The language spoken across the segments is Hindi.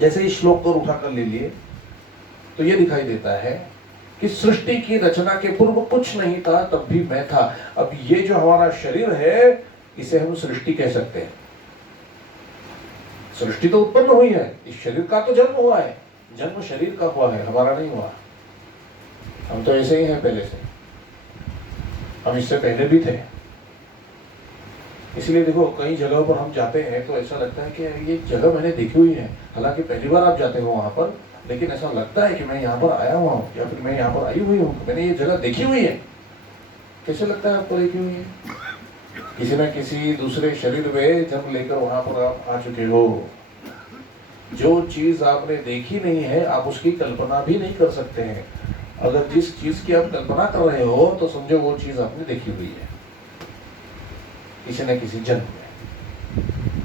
जैसे इस श्लोक को उठाकर ले लिए तो ये दिखाई देता है कि सृष्टि की रचना के पूर्व कुछ नहीं था, तब भी मैं था। अब ये जो हमारा शरीर है, इसे हम सृष्टि कह सकते हैं। सृष्टि तो उत्पन्न हुई है, इस शरीर का तो जन्म हुआ है, जन्म शरीर का हुआ है, हमारा नहीं हुआ। हम तो ऐसे ही हैं पहले से, हम इससे पहले भी थे। इसलिए देखो, कई जगहों पर हम जाते हैं तो ऐसा लगता है कि ये जगह मैंने देखी हुई है, हालांकि पहली बार आप जाते हो वहां पर, लेकिन ऐसा लगता है कि मैं यहाँ पर आया हुआ हूँ, या फिर मैं यहाँ पर आई हुई हूँ, मैंने ये जगह देखी हुई है। कैसे लगता है आपको देखी हुई है? किसी न किसी दूसरे शरीर में जन्म लेकर वहां पर आप आ चुके हो। जो चीज आपने देखी नहीं है, आप उसकी कल्पना भी नहीं कर सकते हैं। अगर जिस चीज की आप कल्पना कर रहे हो तो समझो वो चीज आपने देखी हुई है किसी न किसी जन्म में।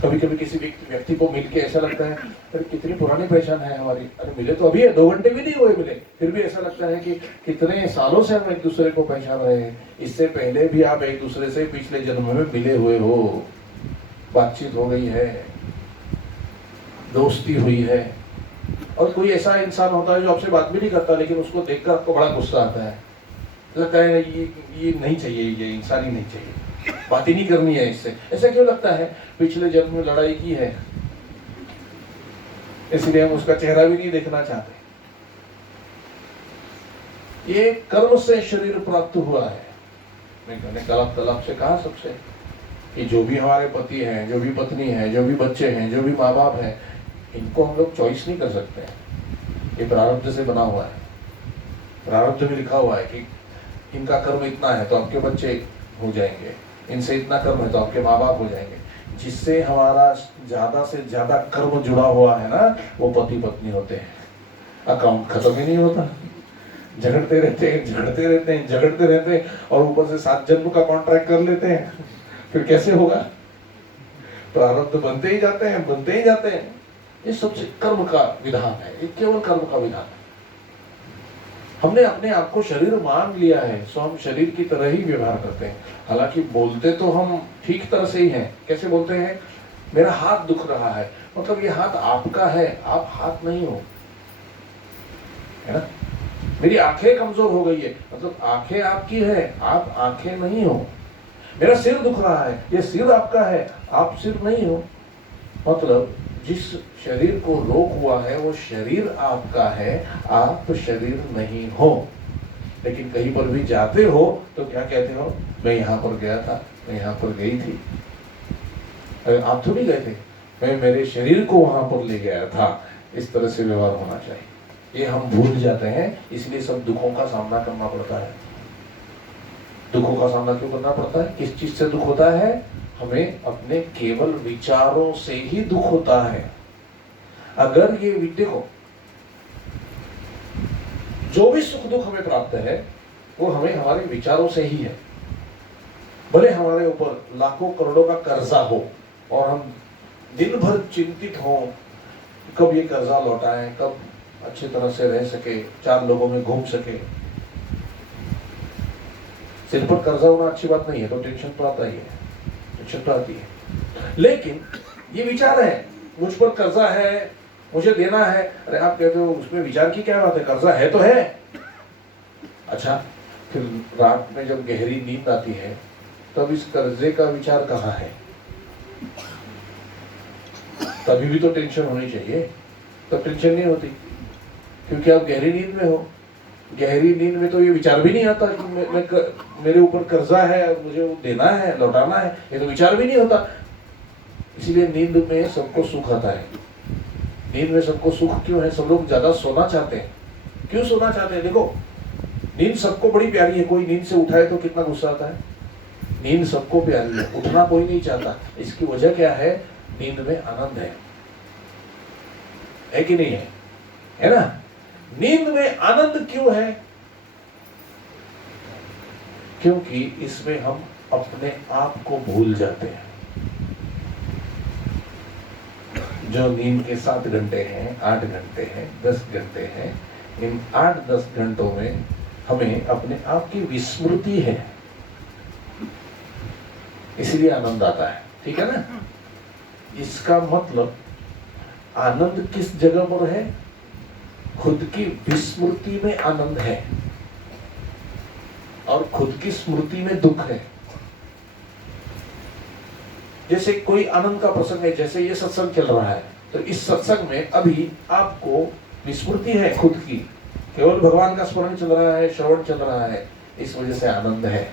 कभी कभी किसी व्यक्ति को मिलके ऐसा लगता है, अरे कितनी पुरानी पहचान है हमारी, अरे मिले तो अभी है, 2 घंटे भी नहीं हुए मिले, फिर भी ऐसा लगता है कि कितने सालों से हम एक दूसरे को पहचान रहे हैं। इससे पहले भी आप एक दूसरे से पिछले जन्म में मिले हुए हो, बातचीत हो गई है, दोस्ती हुई है। और कोई ऐसा इंसान होता है जो आपसे बात भी नहीं करता, लेकिन उसको देखकर आपको बड़ा गुस्सा आता है, लगता है ये नहीं चाहिए, ये इंसान ही नहीं चाहिए, बात ही नहीं करनी है इससे। ऐसा क्यों लगता है? पिछले जन्म में लड़ाई की है, इसलिए हम उसका चेहरा भी नहीं देखना चाहते। ये कर्म से शरीर प्राप्त हुआ है। मैंने तलब से कहा सबसे कि जो भी हमारे पति हैं, जो भी पत्नी है, जो भी बच्चे हैं, जो भी माँ बाप हैं, इनको हम लोग चॉइस नहीं कर सकते हैं। ये प्रारब्ध से बना हुआ है। प्रारब्ध में लिखा हुआ है कि इनका कर्म इतना है तो आपके बच्चे हो जाएंगे, इनसे इतना कर्म है तो आपके माँ बाप हो जाएंगे। जिससे हमारा ज्यादा से ज्यादा कर्म जुड़ा हुआ है ना, वो पति पत्नी होते हैं। अकाउंट खत्म ही नहीं होता, झगड़ते रहते हैं, झगड़ते रहते हैं, झगड़ते रहते हैं, और ऊपर से 7 जन्म का कॉन्ट्रैक्ट कर लेते हैं। फिर कैसे होगा? प्रारब्ध बनते ही जाते हैं, बनते ही जाते हैं। ये सबसे कर्म का विधान है, ये केवल कर्म का विधान है। हमने अपने आप को शरीर मान लिया है, सो हम शरीर की तरह ही व्यवहार करते हैं। हालांकि बोलते तो हम ठीक तरह से ही हैं। कैसे बोलते हैं? मेरा हाथ दुख रहा है, मतलब ये हाथ आपका है, आप हाथ नहीं हो, है ना। मेरी आंखें कमजोर हो गई है, मतलब आंखें आपकी है, आप आंखें नहीं हो। मेरा सिर दुख रहा है, ये सिर आपका है, आप सिर नहीं हो। मतलब जिस शरीर को रोग हुआ है वो शरीर आपका है, आप शरीर नहीं हो। लेकिन कहीं पर भी जाते हो तो क्या कहते हो? मैं यहाँ पर गया था, मैं यहाँ पर गई थी। अरे आप थोड़ी गए थे, मैं मेरे शरीर को वहां पर ले गया था। इस तरह से व्यवहार होना चाहिए। ये हम भूल जाते हैं, इसलिए सब दुखों का सामना करना पड़ता है। दुखों का सामना क्यों करना पड़ता है? किस चीज से दुख होता है? हमें अपने केवल विचारों से ही दुख होता है। अगर ये देखो, जो भी सुख दुख हमें प्राप्त है वो हमें हमारे विचारों से ही है। भले हमारे ऊपर लाखों करोड़ों का कर्जा हो और हम दिन भर चिंतित हों, कब ये कर्जा लौटाएं, कब अच्छी तरह से रह सके, 4 लोगों में घूम सके। सिर पर कर्जा होना अच्छी बात नहीं है, तो टेंशन तो आता ही है, टेंशन तो आती है। लेकिन ये विचार है, मुझ पर कर्जा है, मुझे देना है। अरे आप कहते हो उसमें विचार की क्या बात है, कर्जा है तो है। अच्छा, फिर रात में जब गहरी नींद आती है तब इस कर्जे का विचार कहाँ है? तभी भी तो टेंशन होनी चाहिए। तब टेंशन नहीं होती क्योंकि आप गहरी नींद में हो। गहरी नींद में तो ये विचार भी नहीं आता कि मेरे ऊपर कर्जा है, मुझे वो देना है, लौटाना है, ये तो विचार भी नहीं होता। इसीलिए नींद में सबको सुख आता है। नींद में सबको सुख क्यों है? सब लोग ज्यादा सोना चाहते हैं। क्यों सोना चाहते हैं? देखो, नींद सबको बड़ी प्यारी है। कोई नींद से उठाए तो कितना गुस्सा आता है। नींद सबको प्यारी है, उठना कोई नहीं चाहता। इसकी वजह क्या है? नींद में आनंद है कि नहीं है? है ना। नींद में आनंद क्यों है? क्योंकि इसमें हम अपने आप को भूल जाते हैं। जो नींद के 7 घंटे हैं, 8 घंटे हैं, 10 घंटे हैं, इन 8-10 घंटों में हमें अपने आप की विस्मृति है, इसलिए आनंद आता है। ठीक है ना। इसका मतलब आनंद किस जगह पर है? खुद की विस्मृति में आनंद है और खुद की स्मृति में दुख है। जैसे कोई आनंद का प्रसंग है, जैसे ये सत्संग चल रहा है, तो इस सत्संग में अभी आपको विस्मृति है खुद की, केवल भगवान का स्मरण चल रहा है, श्रवण चल रहा है, इस वजह से आनंद है।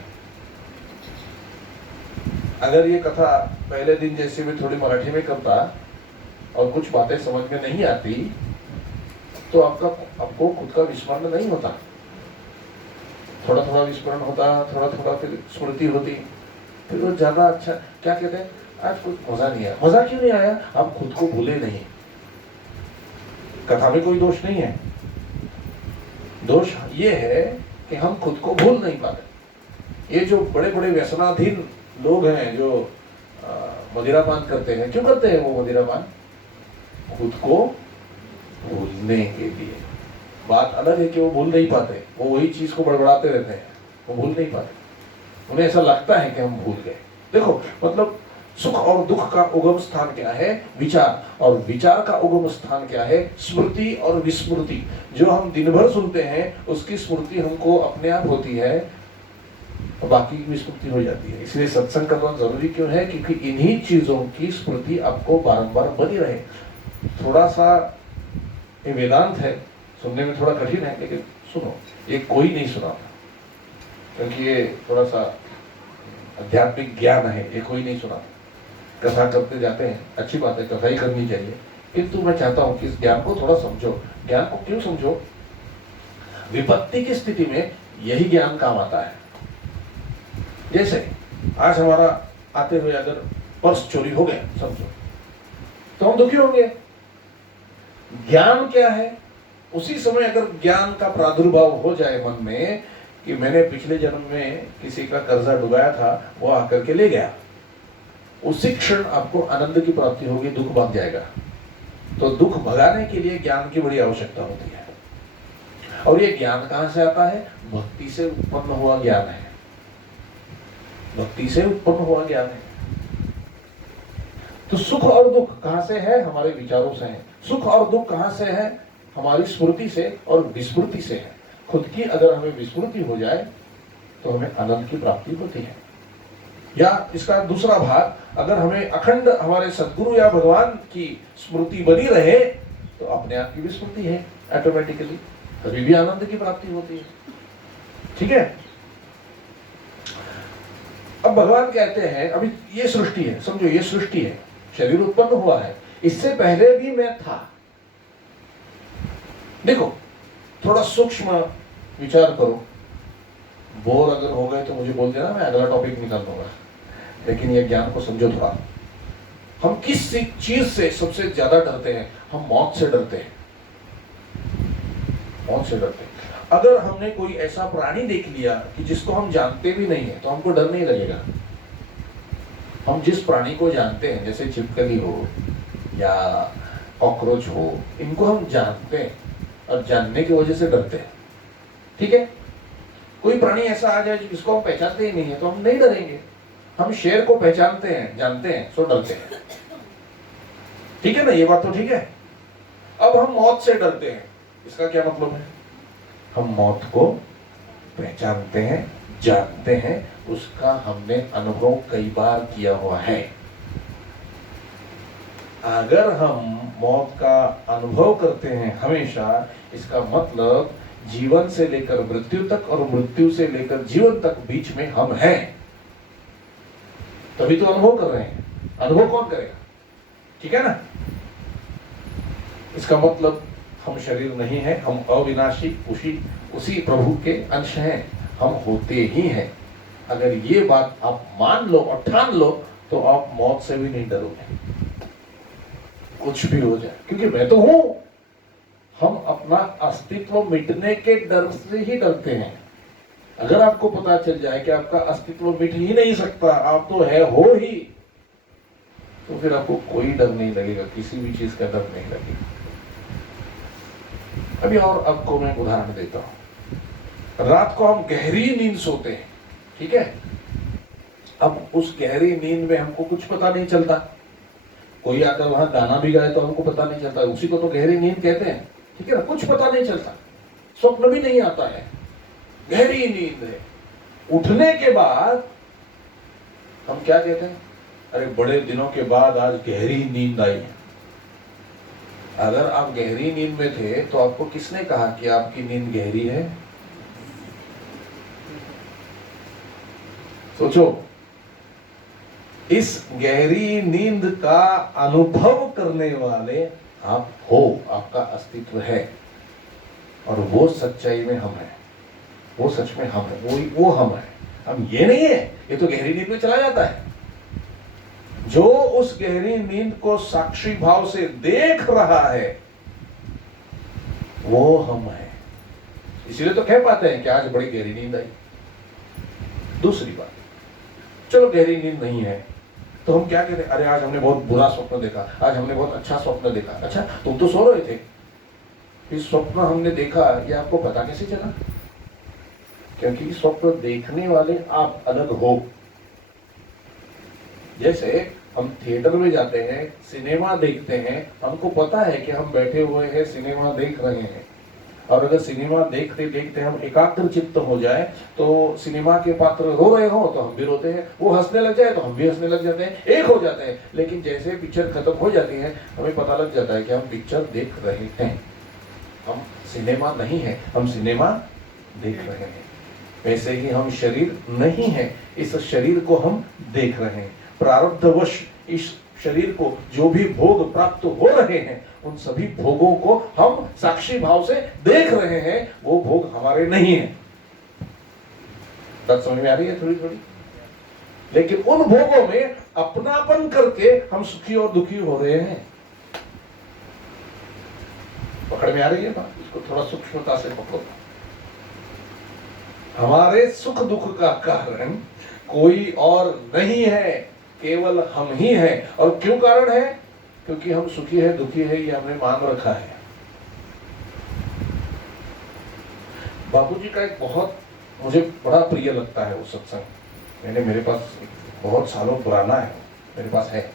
अगर ये कथा पहले दिन जैसे भी थोड़ी मराठी में करता और कुछ बातें समझ में नहीं आती तो आपको खुद का विस्मरण नहीं होता, थोड़ा थोड़ा विस्मरण होता, थोड़ा थोड़ा फिर स्मृति होती, फिर वो ज्यादा अच्छा। क्या कहते हैं, आज कुछ मजा नहीं आया। मजा क्यों नहीं आया? आप खुद को भूले नहीं। कथा में कोई दोष नहीं है, दोष ये है कि हम खुद को भूल नहीं पाते। ये जो बड़े बड़े व्यसनाधीन लोग हैं जो मदिरापान करते हैं, क्यों करते हैं वो मदिरापान? खुद को भूलने के लिए। बात अलग है कि वो भूल नहीं पाते, वो वही चीज को बड़बड़ाते रहते हैं, वो भूल नहीं पाते, उन्हें ऐसा लगता है कि हम भूल गए। देखो मतलब सुख और दुख का उगम स्थान क्या है? विचार, और विचार का उगम स्थान क्या है? स्मृति और विस्मृति। जो हम दिन भर सुनते हैं उसकी स्मृति हमको अपने आप होती है और बाकी की विस्मृति हो जाती है। इसलिए सत्संग करना जरूरी क्यों है? क्योंकि इन्हीं चीजों की स्मृति आपको बारंबार बनी रहे। थोड़ा सा ये वेदांत है, सुनने में थोड़ा कठिन है, लेकिन सुनो, ये कोई नहीं सुनाता क्योंकि ये थोड़ा सा आध्यात्मिक ज्ञान है, ये कोई नहीं सुनाता। कथा करते जाते हैं, अच्छी बात है, कथा ही करनी चाहिए, किंतु मैं चाहता हूं कि इस ज्ञान को थोड़ा समझो। ज्ञान को क्यों समझो? विपत्ति की स्थिति में यही ज्ञान काम आता है। जैसे आज हमारा आते हुए अगर पर्स चोरी हो गया समझो, तो हम दुखी होंगे। ज्ञान क्या है? उसी समय अगर ज्ञान का प्रादुर्भाव हो जाए मन में कि मैंने पिछले जन्म में किसी का कर्जा डुबाया था, वो आकर के ले गया, उसी क्षण आपको आनंद की प्राप्ति होगी, दुख भाग जाएगा। तो दुख भगाने के लिए ज्ञान की बड़ी आवश्यकता होती है। और ये ज्ञान कहां से आता है? भक्ति से उत्पन्न हुआ ज्ञान है, भक्ति से उत्पन्न हुआ ज्ञान है। तो सुख और दुख कहां से है? हमारे विचारों से है। सुख और दुख कहां से है? हमारी स्मृति से और विस्मृति से है। खुद की अगर हमें विस्मृति हो जाए तो हमें आनंद की प्राप्ति होती है। या इसका दूसरा भाग, अगर हमें अखंड हमारे सद्गुरु या भगवान की स्मृति बनी रहे तो अपने आप की विस्मृति है ऑटोमेटिकली, तभी भी आनंद की प्राप्ति होती है। ठीक है। अब भगवान कहते हैं, अभी ये सृष्टि है, समझो ये सृष्टि है, शरीर उत्पन्न हुआ है, इससे पहले भी मैं था। देखो थोड़ा सूक्ष्म विचार करो। बोर अगर हो गए तो मुझे बोल देना, मैं अगला टॉपिक निकाल दूंगा, लेकिन ये ज्ञान को समझो थोड़ा। हम किस चीज से सबसे ज्यादा डरते हैं? हम मौत से डरते हैं, मौत से डरते हैं। अगर हमने कोई ऐसा प्राणी देख लिया कि जिसको हम जानते भी नहीं है तो हमको डर नहीं लगेगा। हम जिस प्राणी को जानते हैं, जैसे छिपकली हो या कॉकरोच हो, इनको हम जानते हैं और जानने की वजह से डरते हैं। ठीक है। कोई प्राणी ऐसा आ जाए जिसको हम पहचानते ही नहीं है तो हम नहीं डरेंगे। हम शेर को पहचानते हैं, जानते हैं, सो डरते हैं। ठीक है ना, ये बात तो ठीक है। अब हम मौत से डरते हैं, इसका क्या मतलब है? हम मौत को पहचानते हैं, जानते हैं, उसका हमने अनुभव कई बार किया हुआ है। अगर हम मौत का अनुभव करते हैं हमेशा, इसका मतलब जीवन से लेकर मृत्यु तक और मृत्यु से लेकर जीवन तक बीच में हम हैं, तभी तो अनुभव कर रहे हैं। अनुभव कौन करेगा? ठीक है ना। इसका मतलब हम शरीर नहीं है, हम अविनाशी उसी प्रभु के अंश हैं, हम होते ही हैं। अगर ये बात आप मान लो और ठान लो तो आप मौत से भी नहीं डरोगे, कुछ भी हो जाए, क्योंकि मैं तो हूं। हम अपना अस्तित्व मिटने के डर से ही डरते हैं। अगर आपको पता चल जाए कि आपका अस्तित्व मिट ही नहीं सकता, आप तो है हो ही, तो फिर आपको कोई डर नहीं लगेगा, किसी भी चीज का डर नहीं लगेगा। अभी और आपको मैं उदाहरण देता हूं। रात को हम गहरी नींद सोते हैं, ठीक है। अब उस गहरी नींद में हमको कुछ पता नहीं चलता, कोई आकर वहां गाना भी गाए तो हमको पता नहीं चलता, उसी को तो गहरी नींद कहते हैं, ठीक है ना। कुछ पता नहीं चलता, स्वप्न भी नहीं आता है, गहरी नींद है। उठने के बाद हम क्या कहते हैं, अरे बड़े दिनों के बाद आज गहरी नींद आई है। अगर आप गहरी नींद में थे तो आपको किसने कहा कि आपकी नींद गहरी है? सोचो, इस गहरी नींद का अनुभव करने वाले आप हो, आपका अस्तित्व है, और वो सच्चाई में हम हैं, वो सच में हम है, वो हम है। हम ये नहीं है, ये तो गहरी नींद में चला जाता है। जो उस गहरी नींद को साक्षी भाव से देख रहा है वो हम है, इसलिए तो कह पाते हैं कि आज बड़ी गहरी नींद आई। दूसरी बात, चलो गहरी नींद नहीं है तो हम क्या कहते हैं, अरे आज हमने बहुत बुरा स्वप्न देखा, आज हमने बहुत अच्छा स्वप्न देखा। अच्छा, तुम तो सो रहे थे, इस स्वप्न हमने देखा ये आपको पता कैसे चला? क्योंकि स्वप्न देखने वाले आप अलग हो। जैसे हम थिएटर में जाते हैं, सिनेमा देखते हैं, हमको पता है कि हम बैठे हुए हैं, सिनेमा देख रहे हैं, और अगर सिनेमा देखते देखते हम एकाग्र चित्त हो जाए तो सिनेमा के पात्र रो रहे हो तो हम भी रोते हैं, वो हंसने लग जाए तो हम भी हंसने लग जाते हैं, एक हो जाते हैं। लेकिन जैसे पिक्चर खत्म हो जाती है हमें पता लग जाता है कि हम पिक्चर देख रहे हैं, हम सिनेमा नहीं है, हम सिनेमा देख रहे हैं। वैसे ही हम शरीर नहीं है, इस शरीर को हम देख रहे हैं। प्रारब्धवश इस शरीर को जो भी भोग प्राप्त हो रहे हैं उन सभी भोगों को हम साक्षी भाव से देख रहे हैं, वो भोग हमारे नहीं है। बात समझ में आ रही है थोड़ी थोड़ी? लेकिन उन भोगों में अपनापन करके हम सुखी और दुखी हो रहे हैं। पकड़ में आ रही है बात? इसको थोड़ा सूक्ष्मता से पकड़ो। हमारे सुख दुख का कारण कोई और नहीं है, केवल हम ही हैं। और क्यों कारण है? क्योंकि हम सुखी है दुखी है ये हमने मान रखा है। बापूजी का एक बहुत मुझे बड़ा प्रिय लगता है वो सत्संग, मेरे पास बहुत सालों पुराना है, मेरे पास है।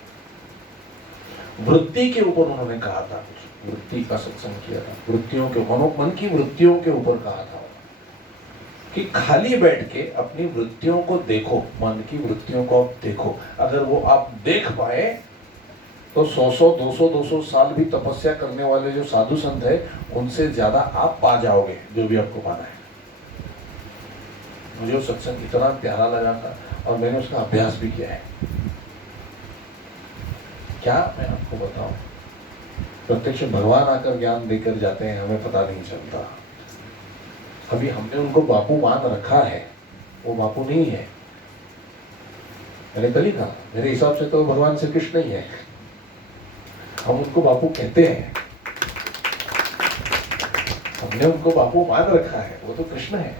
वृत्ति के ऊपर उन्होंने कहा था, वृत्ति का सत्संग किया था, वृत्तियों के, मन की वृत्तियों के ऊपर कहा था कि खाली बैठ के अपनी वृत्तियों को देखो, मन की वृत्तियों को आप देखो। अगर वो आप देख पाए तो 100 200 साल भी तपस्या करने वाले जो साधु संत है उनसे ज्यादा आप पा जाओगे, जो भी आपको पाना है। मुझे वो सत्संग इतना प्यारा लगा था और मैंने उसका अभ्यास भी किया है। क्या मैं आपको बताऊं, प्रत्यक्ष भगवान आकर ज्ञान देकर जाते हैं, हमें पता नहीं चलता। अभी हमने उनको बापू मान रखा है, वो बापू नहीं है। मैंने कल ही कहा, मेरे हिसाब से तो भगवान श्री कृष्ण ही है, हम उनको बापू कहते हैं, हमने उनको बापू मान रखा है, वो तो कृष्ण है।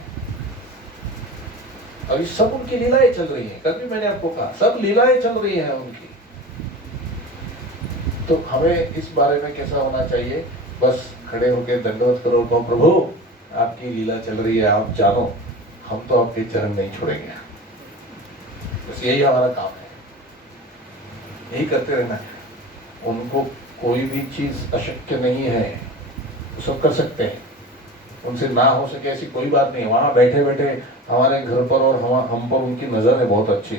अभी सब उनकी लीलाएं चल रही हैं, कल भी मैंने आपको कहा सब लीलाएं चल रही हैं उनकी। तो हमें इस बारे में कैसा होना चाहिए, बस खड़े होकर दंडवत करो, कहो प्रभु आपकी लीला चल रही है, आप जानो, हम तो आपके चरण नहीं छोड़ेंगे। बस यही हमारा काम है, यही करते रहना है। उनको कोई भी चीज अशक्य नहीं है, वो सब कर सकते हैं, उनसे ना हो सके ऐसी कोई बात नहीं। वहां बैठे बैठे हमारे घर पर और हम पर उनकी नजर है बहुत अच्छे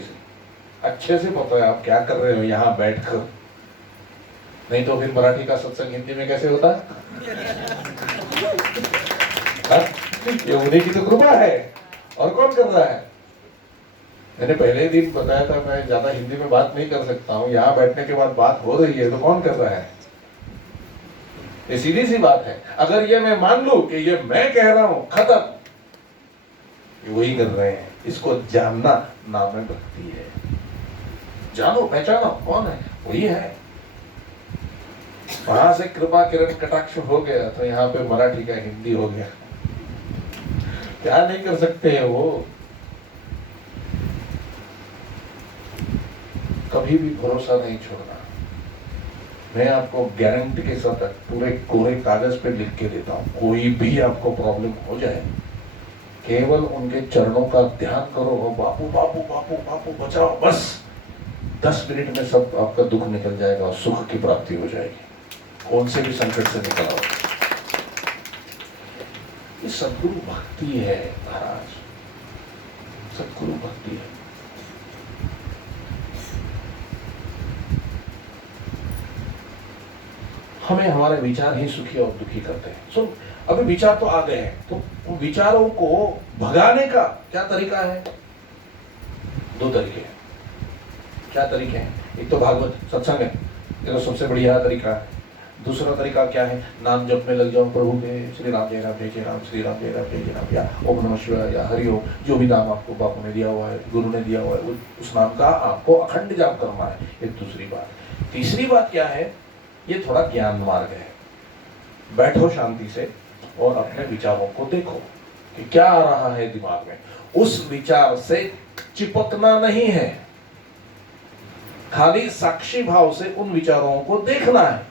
से पता है आप क्या कर रहे हो यहाँ बैठकर। नहीं तो फिर मराठी का सत्संग हिंदी में कैसे होता? ये उन्हीं की तो कृपा है, और कौन कर रहा है? मैंने पहले ही दिन बताया था मैं ज्यादा हिंदी में बात नहीं कर सकता हूँ, यहाँ बैठने के बाद बात हो रही है तो कौन कर रहा है? ये सीधी सी बात है। अगर ये मैं मान लूं कि ये मैं कह रहा हूं, खत्म, वही कर रहे हैं। इसको जानना नाम में भक्ति है। जानो पहचानो कौन है, वही है। वहां से कृपा किरण कटाक्ष हो गया तो यहाँ पे मराठी का हिंदी हो गया, क्या नहीं कर सकते हैं वो। कभी भी भरोसा नहीं छोड़ना। मैं आपको गारंटी के साथ पूरे कोरे कागज पे लिख के देता हूँ, कोई भी आपको प्रॉब्लम हो जाए केवल उनके चरणों का ध्यान करो, बापू बापू बापू बापू बचाओ, बस 10 मिनट में सब आपका दुख निकल जाएगा और सुख की प्राप्ति हो जाएगी, कौन से भी संकट से निकल आओ। ये सदगुरु भक्ति है महाराज, सदगुरु भक्ति है। हमें हमारे विचार ही सुखी और दुखी करते हैं। सुन, अभी विचार तो आ गए हैं, तो विचारों को भगाने का क्या तरीका है? 2 तरीके हैं। क्या तरीके हैं? एक तो भागवत सत्संग है, ये तो सबसे बढ़िया तरीका है। दूसरा तरीका क्या है? नाम जपने लग जाओ प्रभु के, श्री राम जय राम जय जय राम, श्री राम जय राम जय जय राम, या ओम नमः शिवाय या हरि ओम, जो भी नाम आपको बापू ने दिया हुआ है, गुरु ने दिया हुआ है, उस नाम का आपको अखंड जाप करना है। एक दूसरी बात। तीसरी बात क्या है? ये थोड़ा ज्ञान मार्ग है। बैठो शांति से और अपने विचारों को देखो कि क्या आ रहा है दिमाग में। उस विचार से चिपकना नहीं है, खाली साक्षी भाव से उन विचारों को देखना है।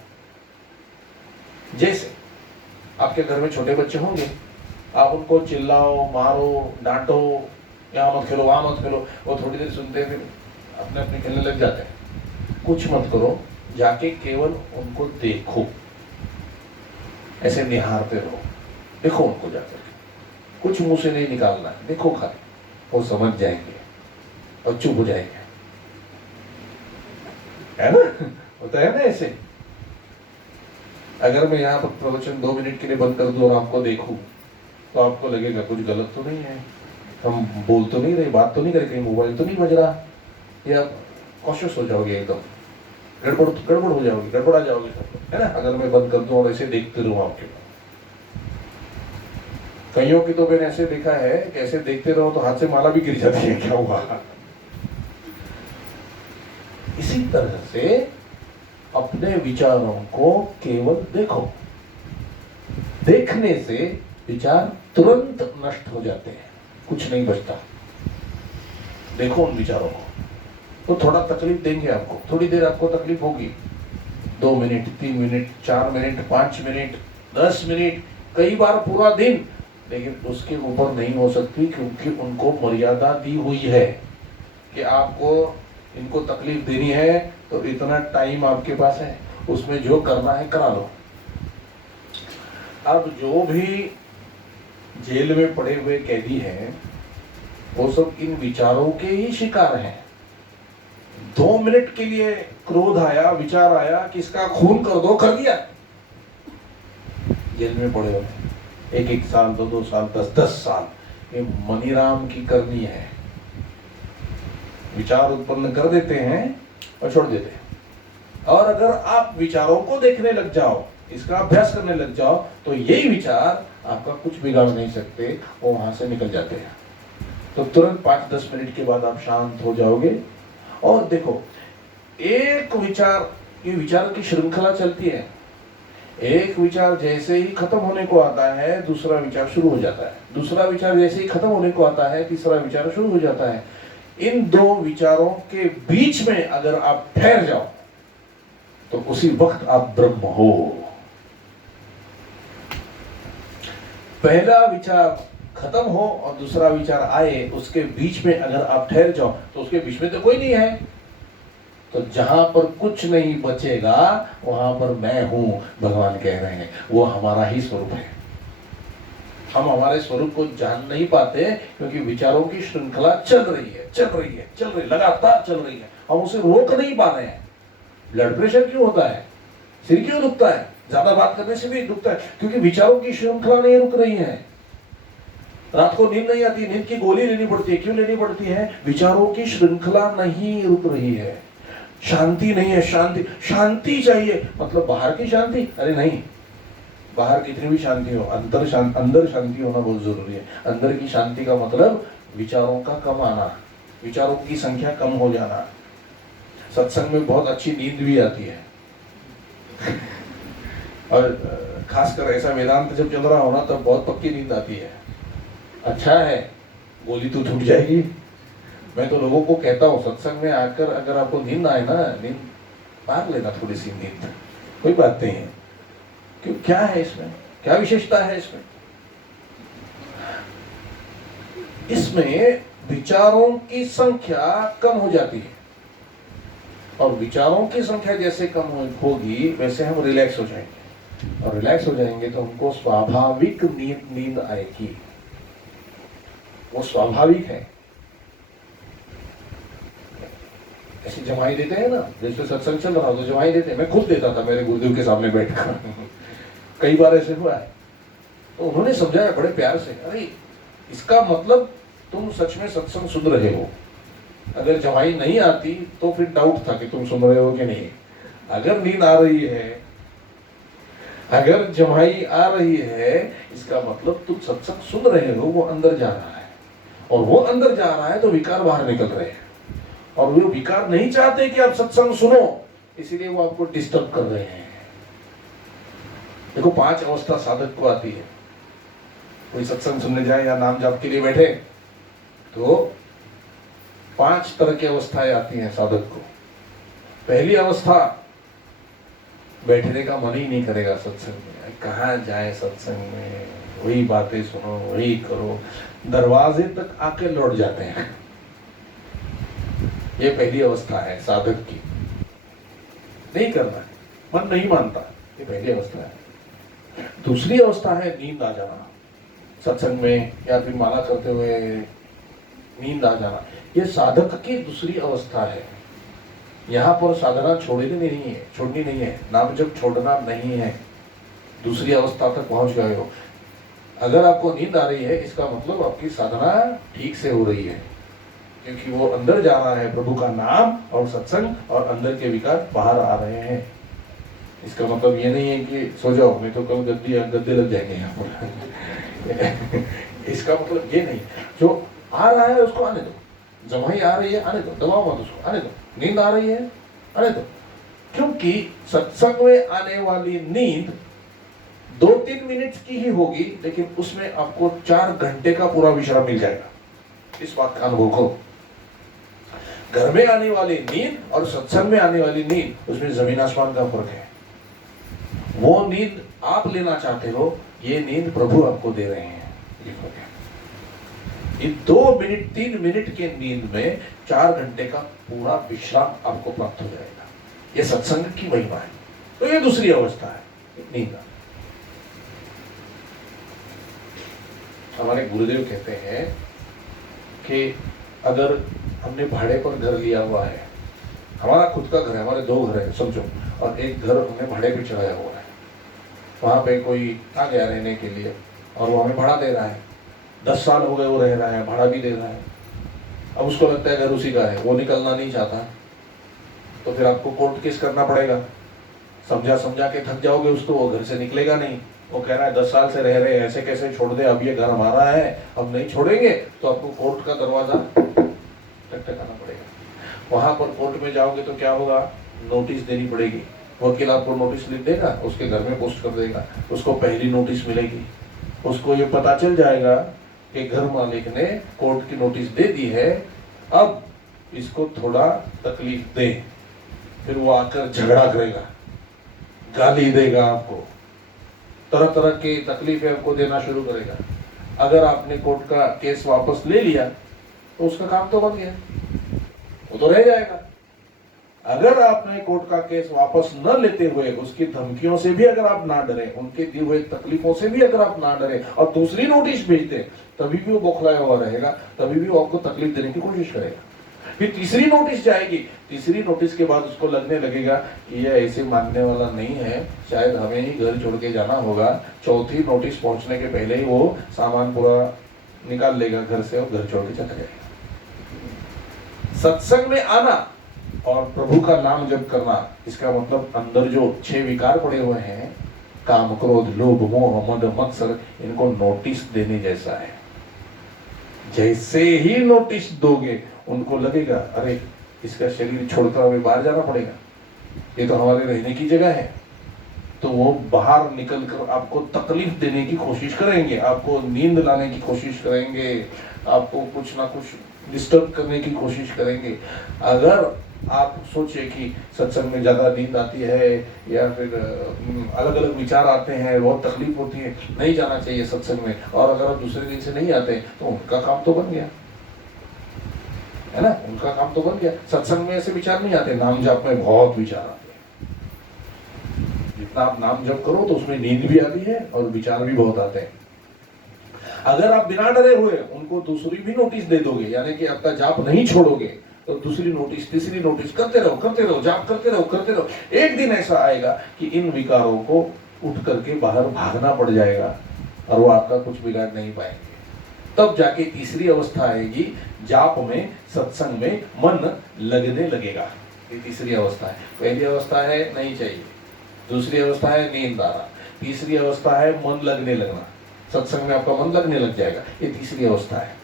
जैसे आपके घर में छोटे बच्चे होंगे, आप उनको चिल्लाओ, मारो, डांटो, यहाँ मत खेलो, वहां मत खेलो, वो थोड़ी देर सुनते हैं, फिर अपने अपने खेलने लग जाते हैं। कुछ मत करो, जाके केवल उनको देखो, ऐसे निहारते रहो, देखो उनको जाकर, कुछ मुंह से नहीं निकालना है, देखो खाली, वो समझ जाएंगे और चुप हो जाएंगे, है ना? होता है ना ऐसे। अगर मैं यहाँ पर प्रवचन 2 मिनट के लिए बंद कर दूं और आपको देखूं, तो आपको लगेगा कुछ गलत तो नहीं है, हम बोल तो नहीं रहे, बात तो नहीं करे, कहीं मोबाइल तो नहीं बज रहा, या कॉशियस हो जाओगे, एकदम गड़बड़ हो जाओगी, गड़बड़ा जाओगे, है ना? अगर मैं बंद कर दूं और ऐसे देखते रहूं आपके, कईयों की तो मैंने ऐसे देखा है कि ऐसे देखते रहो तो हाथ से माला भी गिर जाती है, क्या हुआ? इसी तरह से अपने विचारों को केवल देखो, देखने से विचार तुरंत नष्ट हो जाते हैं, कुछ नहीं बचता। देखो उन विचारों को, तो थोड़ा तकलीफ देंगे आपको, थोड़ी देर आपको तकलीफ होगी, 2 minute, 3 minute, 4 minute, 5 minute, 10 minute, कई बार पूरा दिन, लेकिन उसके ऊपर नहीं हो सकती, क्योंकि उनको मर्यादा दी हुई है कि आपको इनको तकलीफ देनी है तो इतना टाइम आपके पास है, उसमें जो करना है करा लो। अब जो भी जेल में पड़े हुए कैदी हैं, वो सब इन विचारों के ही शिकार हैं। 2 मिनट के लिए क्रोध आया, विचार आया कि इसका खून कर दो, कर दिया, जेल में पड़े हुए 1-1 साल, 2-2 साल, 10-10 साल, ये मनीराम की करनी है। विचार उत्पन्न कर देते हैं और छोड़ देते हैं। और अगर आप विचारों को देखने लग जाओ, इसका अभ्यास करने लग जाओ, तो यही विचार आपका कुछ बिगाड़ नहीं सकते, वो वहां से निकल जाते हैं। तो तुरंत 5-10 मिनट के बाद आप शांत हो जाओगे। और देखो, एक विचार, ये विचार की श्रृंखला चलती है, एक विचार जैसे ही खत्म होने को आता है, दूसरा विचार शुरू हो जाता है, दूसरा विचार जैसे ही खत्म होने को आता है, तीसरा विचार शुरू हो जाता है। इन 2 विचारों के बीच में अगर आप ठहर जाओ, तो उसी वक्त आप ब्रह्म हो। पहला विचार खत्म हो और दूसरा विचार आए, उसके बीच में अगर आप ठहर जाओ, तो उसके बीच में तो कोई नहीं है, तो जहां पर कुछ नहीं बचेगा वहां पर मैं हूं, भगवान कह रहे हैं। वो हमारा ही स्वरूप है। हम हमारे स्वरूप को जान नहीं पाते, क्योंकि विचारों की श्रृंखला चल रही है, चल रही है, चल रही, लगातार चल रही है, हम उसे रोक नहीं पा रहे हैं। ब्लड प्रेशर क्यों होता है, सिर क्यों दुखता है, ज्यादा बात करने से भी दुखता है, क्योंकि विचारों की श्रृंखला नहीं रुक रही है। रात को नींद नहीं आती, नींद की गोली लेनी पड़ती है, क्यों लेनी पड़ती है? विचारों की श्रृंखला नहीं रुक रही है। शांति नहीं है, शांति चाहिए, मतलब बाहर की शांति? अरे नहीं, बाहर कितनी भी शांति हो, अंदर शांति होना बहुत जरूरी है। अंदर की शांति का मतलब विचारों का कम आना, विचारों की संख्या कम हो जाना। सत्संग में बहुत अच्छी नींद भी आती है और खासकर ऐसा वेदांत जब चल रहा हो ना, तब बहुत पक्की नींद आती है। अच्छा है, गोली तो छूट जाएगी। मैं तो लोगों को कहता हूँ, सत्संग में आकर अगर आपको नींद आए ना, नींद मार लेना, थोड़ी सी नींद, कोई बात नहीं है। क्यों, क्या है इसमें, क्या विशेषता है इसमें? इसमें विचारों की संख्या कम हो जाती है और विचारों की संख्या जैसे कम होगी वैसे हम रिलैक्स हो जाएंगे, और रिलैक्स हो जाएंगे तो हमको स्वाभाविक नींद आएगी। वो स्वाभाविक है। ऐसी जमाई देते हैं ना, जैसे सत्संग चल रहा हो तो जमाई देते हैं, मैं खुद देता था मेरे गुरुदेव के सामने बैठकर कई बार ऐसे हुआ है। तो उन्होंने समझाया बड़े प्यार से, अरे इसका मतलब तुम सच में सत्संग सुन रहे हो। अगर जमाई नहीं आती तो फिर डाउट था कि तुम सुन रहे हो कि नहीं। अगर नींद आ रही है, अगर जमाई आ रही है, इसका मतलब तुम सत्संग सुन रहे हो, वो अंदर जा रहा है, और वो अंदर जा रहा है तो विकार बाहर निकल रहे हैं, और वो विकार नहीं चाहते कि आप सत्संग सुनो, इसीलिए वो आपको डिस्टर्ब कर रहे हैं। देखो 5 अवस्था साधक को आती है। कोई सत्संग सुनने जाए या नाम जाप के लिए बैठे तो 5 तरह की अवस्थाएं आती हैं साधक को। पहली अवस्था, बैठने का मन ही नहीं करेगा सत्संग में, कहाँ जाए सत्संग में, वही बातें सुनो, वही करो, दरवाजे तक आके लौट जाते हैं। ये पहली अवस्था है साधक की, नहीं करना है, मन नहीं मानता, ये पहली अवस्था है। दूसरी अवस्था है नींद आ जाना, सत्संग में या फिर माला करते हुए नींद आ जाना, ये साधक की दूसरी अवस्था है। यहाँ पर साधना छोड़नी नहीं है, नाम जब छोड़ना नहीं है, दूसरी अवस्था तक पहुंच गए हो। अगर आपको नींद आ रही है, इसका मतलब आपकी साधना ठीक से हो रही है, क्योंकि वो अंदर जा रहा है प्रभु का नाम और सत्संग, और अंदर के विकार बाहर आ रहे हैं। इसका मतलब ये नहीं है कि सो जाओ, नहीं तो कल गद्दे लग जाएंगे यहाँ पर इसका मतलब ये नहीं, जो आ रहा है उसको आने दो, जमाई आ रही है आने दो, दबाओ मत उसको, आने दो, नींद आ रही है आने दो। क्योंकि सत्संग में आने वाली नींद 2-3 मिनट की ही होगी, लेकिन उसमें आपको 4 घंटे का पूरा विश्राम मिल जाएगा। इस बात का अनुभव करो। घर में आने वाली नींद और सत्संग में आने वाली नींद, उसमें जमीन आसमान का फर्क है। वो नींद आप लेना चाहते हो, ये नींद प्रभु आपको दे रहे हैं, ये फर्क है। ये 2 मिनट 3 मिनट के नींद में 4 घंटे का पूरा विश्राम आपको प्राप्त हो जाएगा। ये सत्संग की महिमा है। तो ये दूसरी अवस्था है नींद। हमारे गुरुदेव कहते हैं कि अगर हमने भाड़े पर घर लिया हुआ है, हमारा खुद का घर है, हमारे 2 घर है समझो, और एक घर हमने भाड़े पे चढ़ाया हुआ है, वहां पे कोई आ गया रहने के लिए और वो हमें भाड़ा दे रहा है, 10 साल हो गए वो रह रहा है, भाड़ा भी दे रहा है। अब उसको लगता है घर उसी का है, वो निकलना नहीं चाहता, तो फिर आपको कोर्ट केस करना पड़ेगा। समझा के थक जाओगे उसको, वो घर से निकलेगा नहीं। वो कह रहा है 10 साल से रह रहे हैं, ऐसे कैसे छोड़ दे, अब ये घर हमारा है, अब नहीं छोड़ेंगे, तो आपको कोर्ट का दरवाजा खटखटाना पड़ेगा। वहां पर कोर्ट में जाओगे तो क्या होगा, नोटिस देनी पड़ेगी, वकील आपको नोटिस लिख देगा, उसके घर में पोस्ट कर देगा, उसको पहली नोटिस मिलेगी। उसको ये पता चल जाएगा कि घर मालिक ने कोर्ट की नोटिस दे दी है, अब इसको थोड़ा तकलीफ दे, फिर वो आकर झगड़ा करेगा, गाली देगा, आपको तरह तरह की तकलीफें आपको देना शुरू करेगा। अगर आपने कोर्ट का केस वापस ले लिया तो उसका काम तो बन गया, वो तो रह जाएगा। अगर आपने कोर्ट का केस वापस न लेते हुए, उसकी धमकियों से भी अगर आप ना डरे, उनके दिए हुए तकलीफों से भी अगर आप ना डरे और दूसरी नोटिस भेजते, तभी भी वो बौखलाया हुआ रहेगा, तभी भी वो आपको तकलीफ देने की कोशिश करेगा। फिर तीसरी नोटिस जाएगी, तीसरी नोटिस के बाद उसको लगने लगेगा कि ये ऐसे मानने वाला नहीं है, शायद हमें ही घर छोड़ के जाना होगा। चौथी नोटिस पहुंचने के पहले ही वो सामान पूरा निकाल लेगा घर से और घर छोड़ के चला जाएगा। सत्संग में आना और प्रभु का नाम जप करना, इसका मतलब अंदर जो 6 विकार पड़े हुए हैं, काम क्रोध लोभ मोह मद मत्सर, इनको नोटिस देने जैसा है। जैसे ही नोटिस दोगे, उनको लगेगा अरे इसका शरीर छोड़कर हमें बाहर जाना पड़ेगा, ये तो हमारे रहने की जगह है, तो वो बाहर निकलकर आपको तकलीफ देने की कोशिश करेंगे, आपको नींद लाने की कोशिश करेंगे, आपको कुछ ना कुछ डिस्टर्ब करने की कोशिश करेंगे। अगर आप सोचे कि सत्संग में ज़्यादा नींद आती है या फिर अलग अलग विचार आते हैं, बहुत तकलीफ होती है, नहीं जाना चाहिए सत्संग में, और अगर आप दूसरे दिन से नहीं आते तो उनका काम तो बन गया। है ना, उनका काम तो बन गया। सत्संग में ऐसे विचार नहीं आते, नाम जाप में बहुत विचार आते हैं। जितना आप नाम जप करो तो उसमें नींद भी आती है और विचार भी बहुत आते हैं। अगर आप बिना डरे हुए उनको दूसरी भी नोटिस दे दोगे, यानी कि आपका जाप नहीं छोड़ोगे, तो दूसरी नोटिस, तीसरी नोटिस करते रहो, जाप करते रहो। एक दिन ऐसा आएगा कि इन विकारों को उठ करके बाहर भागना पड़ जाएगा और वो आपका कुछ बिगाड़ नहीं पाएंगे। तब जाके तीसरी अवस्था आएगी, जाप में, सत्संग में मन लगने लगेगा। ये तीसरी अवस्था है। पहली अवस्था है नहीं चाहिए, दूसरी अवस्था है नींद आना, तीसरी अवस्था है मन लगने लगना। सत्संग में आपका मन लगने लग जाएगा, ये तीसरी अवस्था है।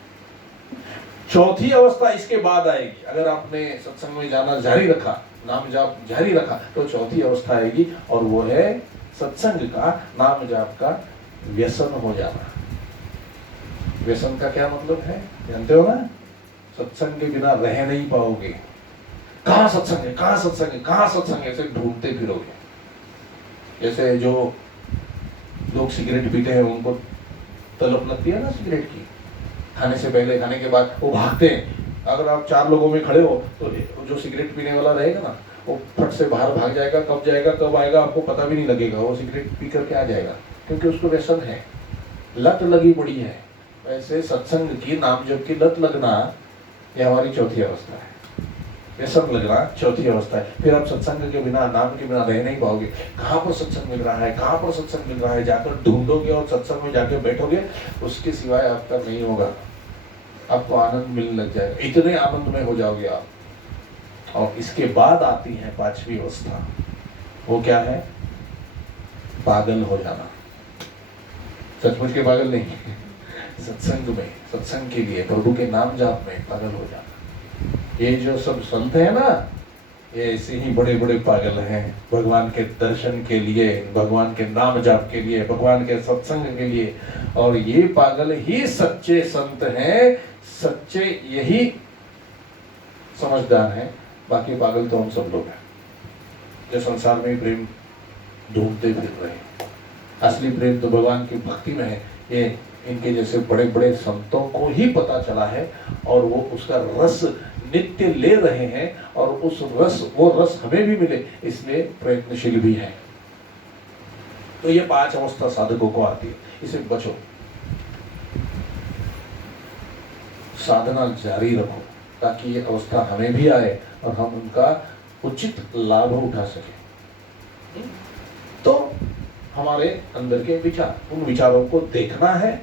चौथी अवस्था इसके बाद आएगी। अगर आपने सत्संग में जाना जारी रखा, नाम जाप जारी रखा, तो चौथी अवस्था आएगी और वो है सत्संग का, नाम जाप का व्यसन हो जाना। व्यसन का क्या मतलब है जानते हो ना? सत्संग के बिना रह नहीं पाओगे। कहाँ सत्संग है, कहाँ सत्संग है, कहाँ सत्संग है, ऐसे ढूंढते फिरोगे। जैसे जो लोग सिगरेट पीते हैं, उनको तलब लगती है ना सिगरेट की, खाने से पहले, खाने के बाद वो भागते हैं। अगर आप 4 लोगों में खड़े हो तो जो सिगरेट पीने वाला रहेगा ना, वो फट से बाहर भाग जाएगा, कब आएगा आपको पता भी नहीं लगेगा, वो सिगरेट पी करके आ जाएगा, क्योंकि उसको व्यसन है, लत लगी पड़ी है। वैसे सत्संग की, नाम जप की लत लगना, ये हमारी चौथी अवस्था है। व्यसन लगना चौथी अवस्था है। फिर आप सत्संग के बिना, नाम के बिना रह नहीं पाओगे। कहाँ पर सत्संग मिल रहा है, कहाँ पर सत्संग मिल रहा है, जाकर ढूंढोगे और सत्संग में जाके बैठोगे, उसके सिवाय आपका नहीं होगा। आपको आनंद मिलने लग जाएगा, इतने आनंद में हो जाओगे आप। और इसके बाद आती है पांचवी अवस्था, वो क्या है? पागल हो जाना। सचमुच के पागल नहीं, सत्संग में, सत्संग के लिए, प्रभु के नाम जाप में पागल हो जाना। ये जो सब संत है ना, ये ऐसे ही बड़े बड़े पागल हैं भगवान के दर्शन के लिए, भगवान के नाम जाप के लिए, भगवान के सत्संग के लिए। और ये पागल ही सच्चे संत हैं, सच्चे यही समझदार हैं। बाकी पागल तो हम सब लोग हैं, जो संसार में प्रेम ढूंढते फिर रहे हैं। असली प्रेम तो भगवान की भक्ति में है। ये इनके जैसे बड़े बड़े संतों को ही पता चला है और वो उसका रस नित्य ले रहे हैं, और उस रस, वो रस हमें भी मिले, इसलिए प्रयत्नशील भी है। तो ये 5 अवस्था साधकों को आती है, इसे बचो, साधना जारी रखो, ताकि ये अवस्था हमें भी आए और हम उनका उचित लाभ उठा सके। तो हमारे अंदर के विचार, उन विचारों को देखना है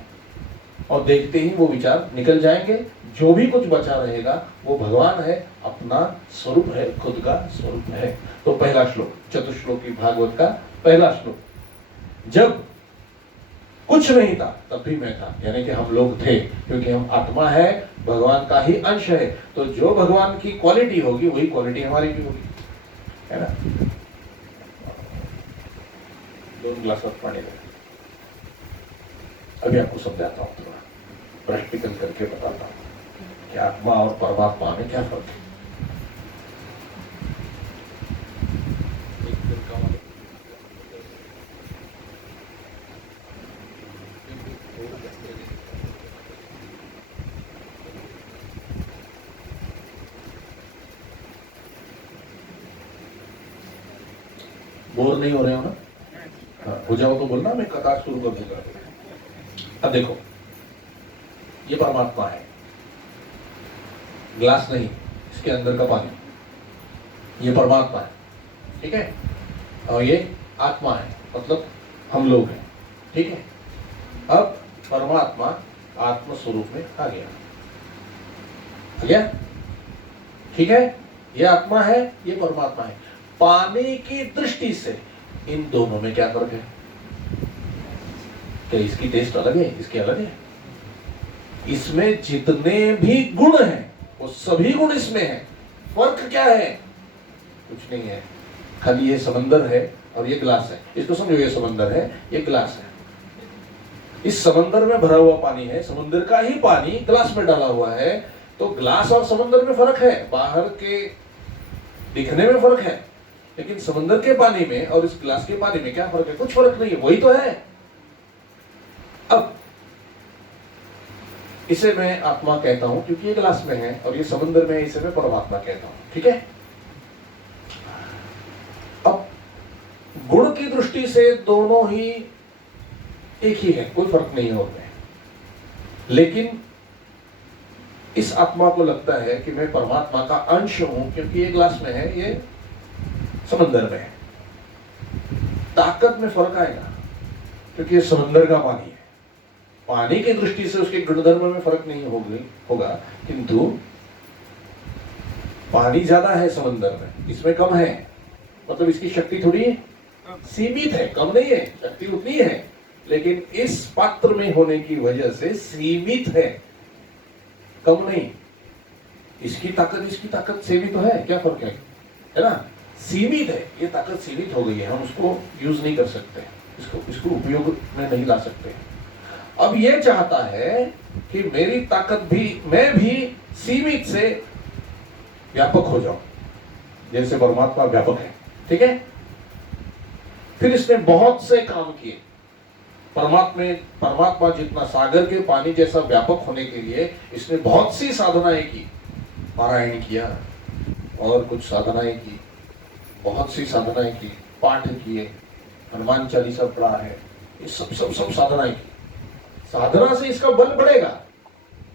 और देखते ही वो विचार निकल जाएंगे। जो भी कुछ बचा रहेगा वो भगवान है, अपना स्वरूप है, खुद का स्वरूप है। तो पहला श्लोक, चतुश्लोकी भागवत का पहला श्लोक, जब कुछ नहीं था तब भी मैं था, यानी कि हम लोग थे, क्योंकि हम आत्मा है, भगवान का ही अंश है। तो जो भगवान की क्वालिटी होगी वही क्वालिटी हमारी भी होगी, है ना। 2 गिलास पानी दे। अभी आपको समझाता हूँ, थोड़ा प्रैक्टिकल करके बताता हूँ कि आत्मा और परमात्मा में क्या फर्क है। बोर नहीं हो रहे हो ना? हाँ, हो जाओ तो बोलना, मैं कथा शुरू कर दूंगा। अब देखो, ये परमात्मा है, ग्लास नहीं, इसके अंदर का पानी, ये परमात्मा है, ठीक है। और ये आत्मा है, मतलब हम लोग हैं, ठीक है। अब परमात्मा आत्म स्वरूप में आ गया, ठीक है। ये आत्मा है, ये परमात्मा है। पानी की दृष्टि से इन दोनों में क्या फर्क है? क्या इसकी टेस्ट अलग है, इसकी अलग है? इसमें जितने भी गुण हैं वो सभी गुण इसमें हैं। फर्क क्या है? कुछ नहीं है, खाली ये समंदर है और ये ग्लास है। इसको समझो, ये समंदर है, ये ग्लास है। इस समंदर में भरा हुआ पानी है, समुद्र का ही पानी ग्लास में डाला हुआ है। तो ग्लास और समंदर में फर्क है, बाहर के दिखने में फर्क है, लेकिन समंदर के पानी में और इस ग्लास के पानी में क्या फर्क है? कुछ फर्क नहीं है, वही तो है। अब इसे मैं आत्मा कहता हूं क्योंकि ये ग्लास में है, और ये समुद्र में है, इसे मैं परमात्मा कहता हूं। ठीक है। अब गुण की दृष्टि से दोनों ही एक ही है, कोई फर्क नहीं है उनमें, लेकिन इस आत्मा को लगता है कि मैं परमात्मा का अंश हूं क्योंकि ये ग्लास में है, ये समंदर में है। ताकत में फर्क आएगा क्योंकि ये समंदर का पानी है। पानी की दृष्टि से उसके गुणधर्म में फर्क नहीं होगा, किंतु पानी ज्यादा है समंदर में, इसमें कम है, मतलब इसकी शक्ति थोड़ी सीमित है, कम नहीं है, शक्ति उतनी है, लेकिन इस पात्र में होने की वजह से सीमित है, कम नहीं। इसकी ताकत से भी तो है, क्या फर्क है ना? सीमित है, ये ताकत सीमित हो गई है, हम उसको यूज नहीं कर सकते, इसको उपयोग में नहीं ला सकते। अब ये चाहता है कि मेरी ताकत भी, मैं भी सीमित से व्यापक हो जाऊं, जैसे परमात्मा व्यापक है। ठीक है। फिर इसने बहुत से काम किए। परमात्मा जितना सागर के पानी जैसा व्यापक होने के लिए इसने बहुत सी साधनाएं की। पारायण किया और कुछ साधनाएं की, बहुत सी साधनाएं की, पाठ किए, हनुमान चालीसा पढ़ा है, ये सब साधनाएं की। साधना से इसका बल बढ़ेगा,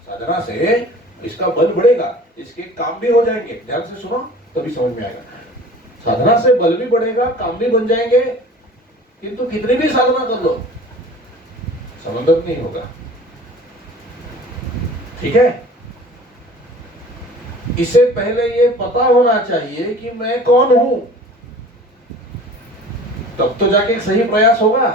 साधना से इसका बल बढ़ेगा, इसके काम भी हो जाएंगे। ध्यान से सुनो तभी समझ में आएगा। साधना से बल भी बढ़ेगा, काम भी बन जाएंगे, किंतु कितनी भी साधना कर लो समंदर नहीं होगा। ठीक है। इसे पहले ये पता होना चाहिए कि मैं कौन हूं, तब तो जाके सही प्रयास होगा।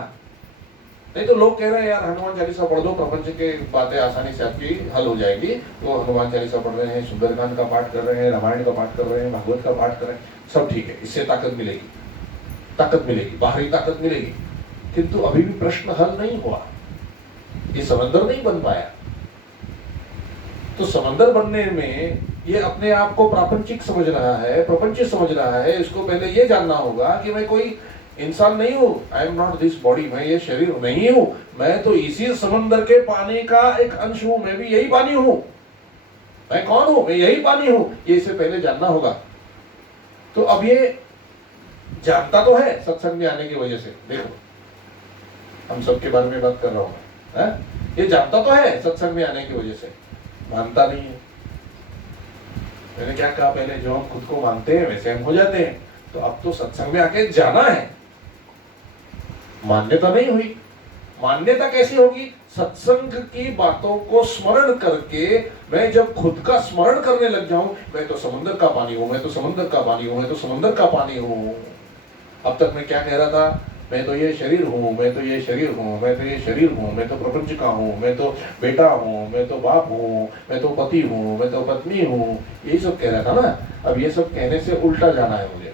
नहीं तो लोग कह रहे हैं यार हनुमान चालीसा पढ़ दो, प्रपंच के बातें आसानी से आपकी हल हो जाएगी। वो हनुमान चालीसा पढ़ रहे हैं, सुंदरकांड का पाठ कर रहे हैं, रामायण का पाठ कर रहे हैं, भागवत का पाठ कर रहे हैं, सब ठीक है, इससे ताकत मिलेगी, बाहरी ताकत मिलेगी, किंतु अभी भी प्रश्न हल नहीं हुआ, ये समंदर नहीं बन पाया। तो समंदर बनने में ये अपने आप को प्रापंचिक समझ रहा है, प्रपंच समझ रहा है। इसको पहले ये जानना होगा कि मैं कोई इंसान नहीं हूं, I am not this body, मैं ये शरीर नहीं हूं, मैं तो इसी समंदर के पानी का एक अंश हूं, मैं भी यही पानी हूं। मैं कौन हूं? मैं यही पानी हूं, ये इसे पहले जानना होगा। तो अब ये जानता तो है सत्संग में आने की वजह से, देखो हम सबके बारे में बात कर रहा हूं, ये जानता तो है सत्संग में आने की वजह से, मानता नहीं है। मैंने क्या कहा पहले, जो हम खुद को मानते हैं वैसे हम हो जाते हैं। तो अब तो सत्संग में आके जाना है, मान्यता नहीं हुई। मान्यता कैसी होगी? सत्संग की बातों को स्मरण करके मैं जब खुद का स्मरण करने लग जाऊं, मैं तो समुद्र का पानी हूं, मैं तो समुद्र का पानी हूं, मैं तो समुद्र का पानी हूं। अब तक मैं क्या कह रहा था? मैं तो ये शरीर हूं, मैं तो ये शरीर हूं, मैं तो ये शरीर हूं, मैं तो प्रपंच का हूं, मैं तो बेटा हूं, मैं तो बाप हूं, मैं तो पति हूं, मैं तो पत्नी हूं, यही सब कह रहा था ना। अब ये सब कहने से उल्टा जाना है मुझे।